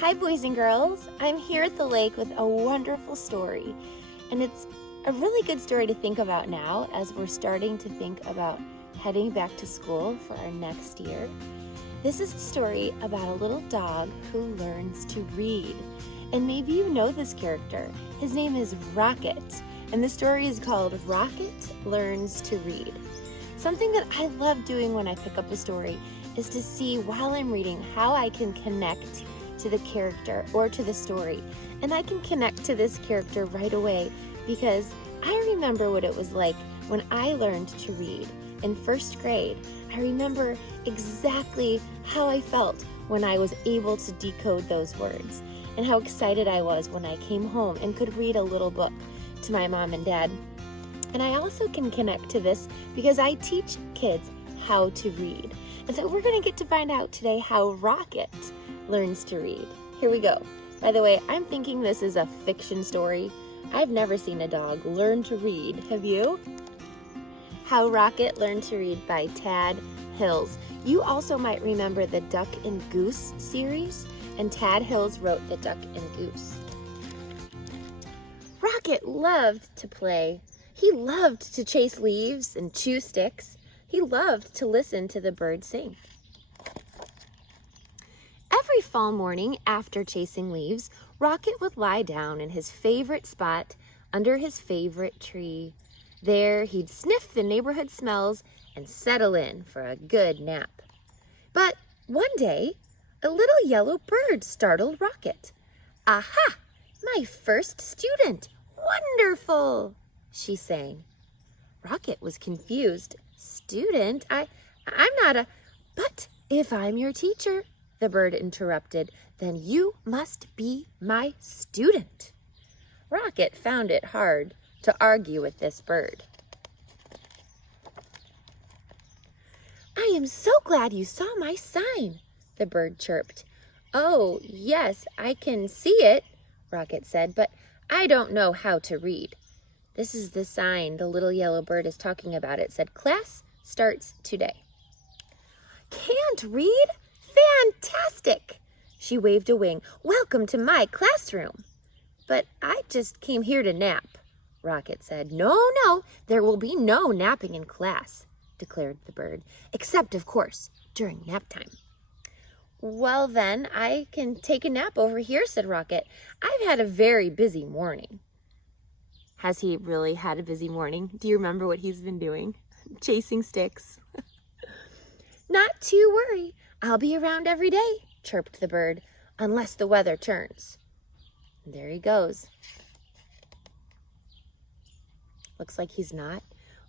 Hi, boys and girls. I'm here at the lake with a wonderful story, and it's a really good story to think about now as we're starting to think about heading back to school for our next year. This is a story about a little dog who learns to read, and maybe you know this character. His name is Rocket, and the story is called Rocket Learns to Read. Something that I love doing when I pick up a story is to see while I'm reading how I can connect to the character or to the story. And I can connect to this character right away because I remember what it was like when I learned to read in first grade. I remember exactly how I felt when I was able to decode those words and how excited I was when I came home and could read a little book to my mom and dad. And I also can connect to this because I teach kids how to read. And so we're going to get to find out today how Rocket learns to read. Here we go. By the way, I'm thinking this is a fiction story. I've never seen a dog learn to read. Have you? How Rocket Learned to Read by Tad Hills. You also might remember the Duck and Goose series, and Tad Hills wrote the Duck and Goose. Rocket loved to play. He loved to chase leaves and chew sticks. He loved to listen to the birds sing. Every fall morning after chasing leaves, Rocket would lie down in his favorite spot under his favorite tree. There, he'd sniff the neighborhood smells and settle in for a good nap. But one day, a little yellow bird startled Rocket. "Aha! My first student! Wonderful!" she sang. Rocket was confused. "Student? I'm not a..." "But if I'm your teacher," the bird interrupted, "then you must be my student." Rocket found it hard to argue with this bird. "I am so glad you saw my sign," the bird chirped. "Oh, yes, I can see it," Rocket said, "but I don't know how to read." "This is the sign the little yellow bird is talking about. It said, 'Class starts today.'" "Can't read? Fantastic!" She waved a wing. "Welcome to my classroom." "But I just came here to nap," Rocket said. No, there will be no napping in class," declared the bird, "except, of course, during nap time." "Well, then, I can take a nap over here," said Rocket. "I've had a very busy morning." Has he really had a busy morning? Do you remember what he's been doing? Chasing sticks. "Not to worry. I'll be around every day," chirped the bird, "unless the weather turns." And there he goes. Looks like he's not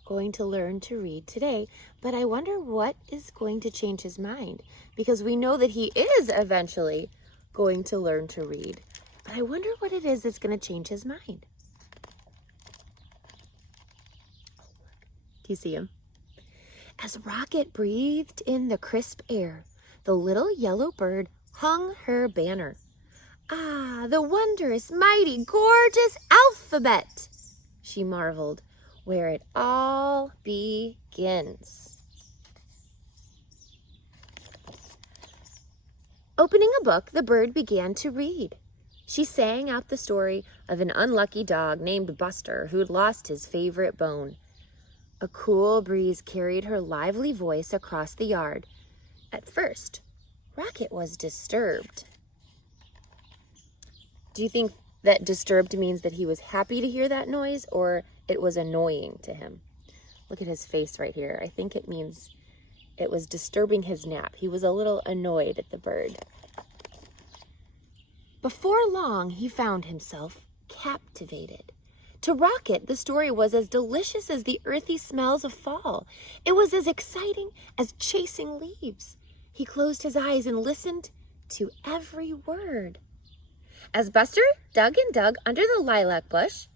going to learn to read today, but I wonder what is going to change his mind, because we know that he is eventually going to learn to read, but I wonder what it is that's going to change his mind. Do you see him? As Rocket breathed in the crisp air, the little yellow bird hung her banner. "Ah, the wondrous, mighty, gorgeous alphabet," she marveled, "where it all begins." Opening a book, the bird began to read. She sang out the story of an unlucky dog named Buster who'd lost his favorite bone. A cool breeze carried her lively voice across the yard. At first, Rocket was disturbed. Do you think that disturbed means that he was happy to hear that noise, or it was annoying to him? Look at his face right here. I think it means it was disturbing his nap. He was a little annoyed at the bird. Before long, he found himself captivated. To Rocket, the story was as delicious as the earthy smells of fall. It was as exciting as chasing leaves. He closed his eyes and listened to every word. "As Buster dug and dug under the lilac bush,"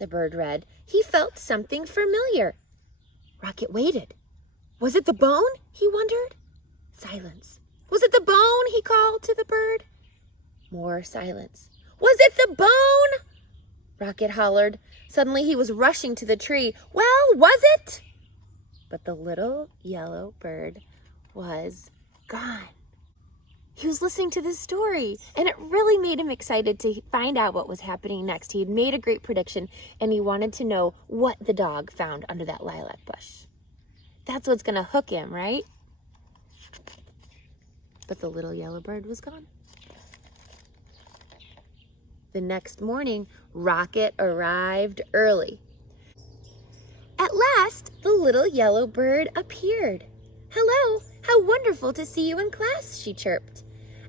the bird read, "he felt something familiar." Rocket waited. Was it the bone? He wondered. Silence. Was it the bone? He called to the bird. More silence. Was it the bone? Rocket hollered. Suddenly he was rushing to the tree. Well, was it? But the little yellow bird was gone. He was listening to this story, and it really made him excited to find out what was happening next. He had made a great prediction, and he wanted to know what the dog found under that lilac bush. That's what's going to hook him, right? But the little yellow bird was gone. The next morning, Rocket arrived early. At last, the little yellow bird appeared. "Hello, how wonderful to see you in class," she chirped.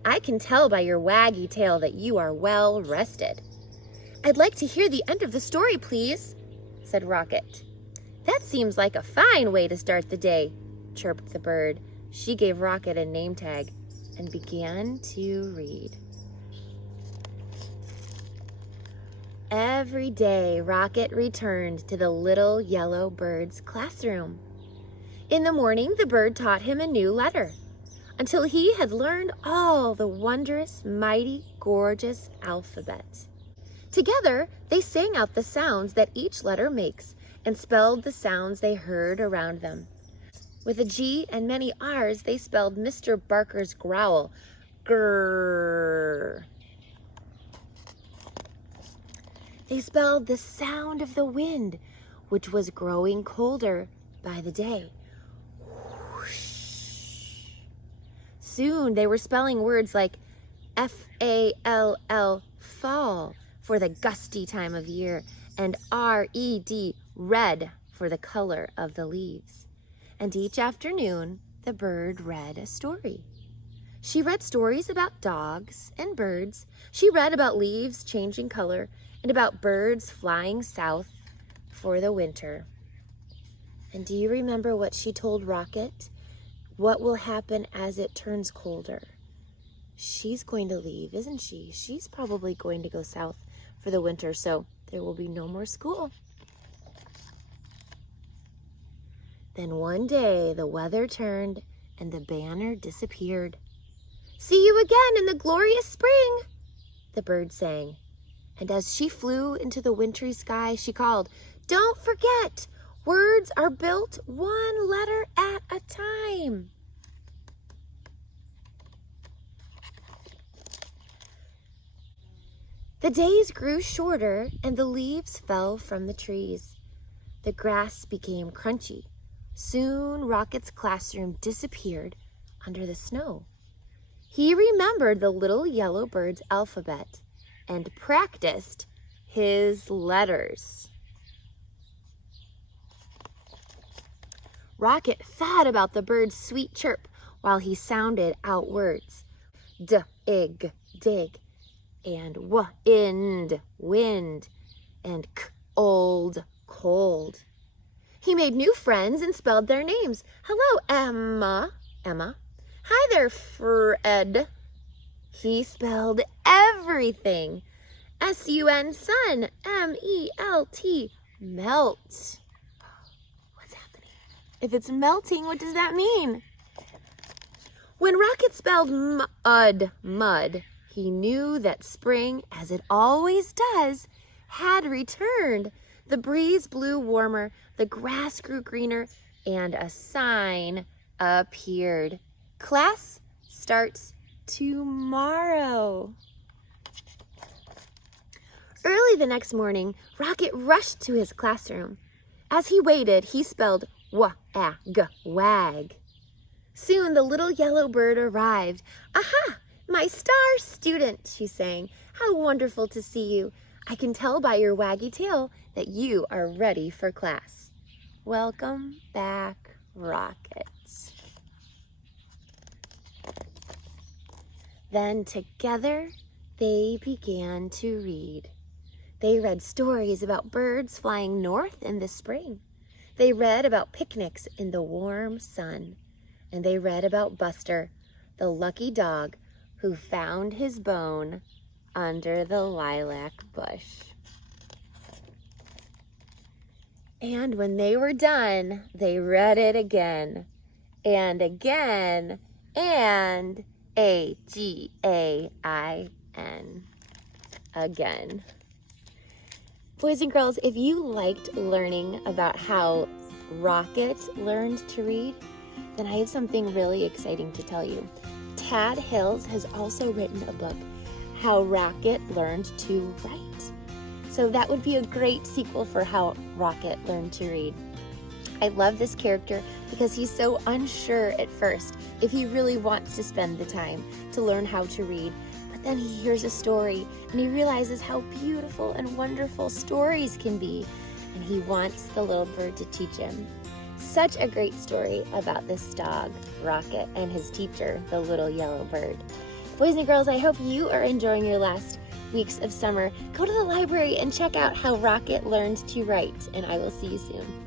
"I can tell by your waggy tail that you are well rested." "I'd like to hear the end of the story, please," said Rocket. "That seems like a fine way to start the day," chirped the bird. She gave Rocket a name tag and began to read. Every day, Rocket returned to the little yellow bird's classroom. In the morning, the bird taught him a new letter, until he had learned all the wondrous, mighty, gorgeous alphabet. Together, they sang out the sounds that each letter makes and spelled the sounds they heard around them. With a G and many R's, they spelled Mr. Barker's growl, grrr. They spelled the sound of the wind, which was growing colder by the day. Whoosh. Soon they were spelling words like F-A-L-L, fall, for the gusty time of year, and R-E-D, red, for the color of the leaves. And each afternoon, the bird read a story. She read stories about dogs and birds. She read about leaves changing color and about birds flying south for the winter. And do you remember what she told Rocket? What will happen as it turns colder? She's going to leave, isn't she? She's probably going to go south for the winter, so there will be no more school. Then one day the weather turned and the banner disappeared. "See you again in the glorious spring," the bird sang. And as she flew into the wintry sky, she called, "Don't forget, words are built one letter at a time." The days grew shorter and the leaves fell from the trees. The grass became crunchy. Soon Rocket's classroom disappeared under the snow. He remembered the little yellow bird's alphabet and practiced his letters. Rocket thought about the bird's sweet chirp while he sounded out words. D-ig, dig, and w-ind, wind, and k-old, cold. He made new friends and spelled their names. "Hello, Emma." Emma. "Hi there, Fred." He spelled everything. S-U-N, sun. M-E-L-T, melt. What's happening? If it's melting, what does that mean? When Rocket spelled mud, he knew that spring, as it always does, had returned. The breeze blew warmer, the grass grew greener, and a sign appeared. Class starts tomorrow. Early the next morning, Rocket rushed to his classroom. As he waited, he spelled w-a-g, wag. Soon the little yellow bird arrived. "Aha, my star student," she sang. "How wonderful to see you. I can tell by your waggy tail that you are ready for class. Welcome back, Rocket." Then together they began to read. They read stories about birds flying north in the spring. They read about picnics in the warm sun. And they read about Buster, the lucky dog who found his bone under the lilac bush. And when they were done, they read it again and again and A-G-A-I-N, again. Boys and girls, if you liked learning about how Rocket learned to read, then I have something really exciting to tell you. Tad Hills has also written a book, How Rocket Learned to Write. So that would be a great sequel for How Rocket Learned to Read. I love this character because he's so unsure at first if he really wants to spend the time to learn how to read. But then he hears a story and he realizes how beautiful and wonderful stories can be. And he wants the little bird to teach him. Such a great story about this dog, Rocket, and his teacher, the little yellow bird. Boys and girls, I hope you are enjoying your last weeks of summer. Go to the library and check out How Rocket Learned to Write, and I will see you soon.